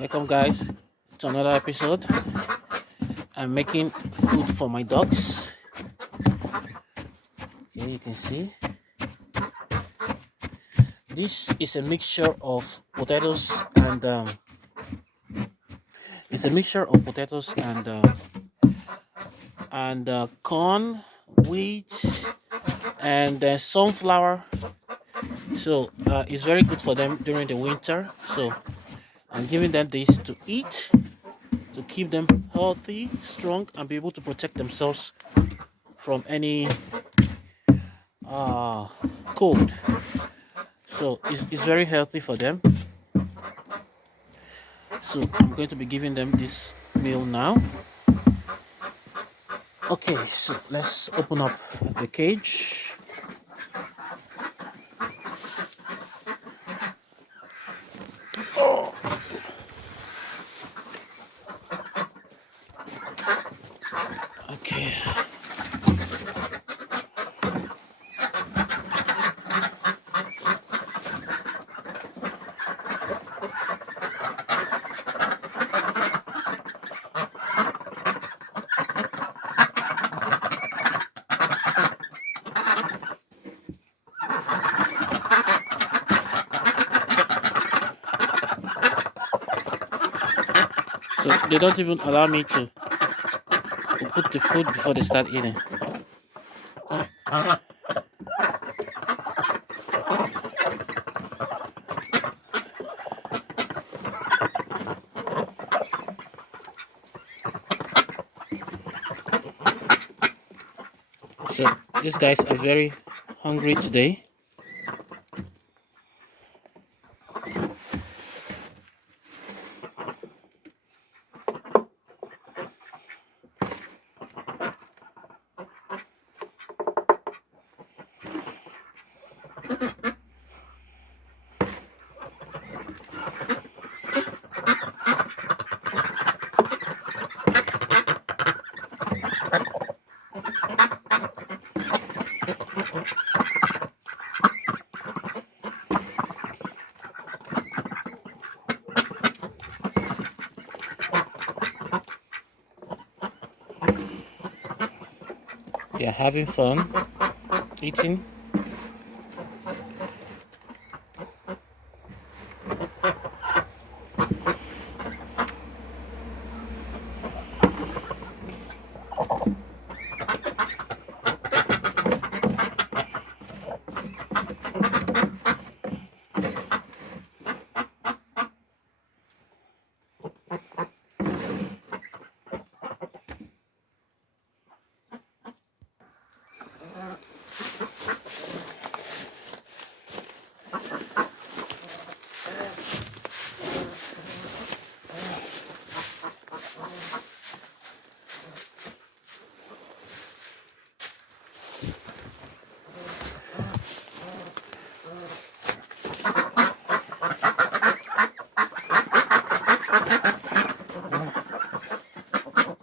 Welcome, guys, to another episode. I'm making food for my dogs. Here you can see this is a mixture of potatoes and corn, wheat, and sunflower. So it's very good for them during the winter. So I'm giving them this to eat to keep them healthy, strong, and be able to protect themselves from any uh, cold. So it's very healthy for them. So I'm going to be giving them this meal now. Okay, so let's open up the cage. Oh, okay. So they don't even allow me to put the food before they start eating. So these guys are very hungry today. They are having fun eating.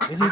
Ini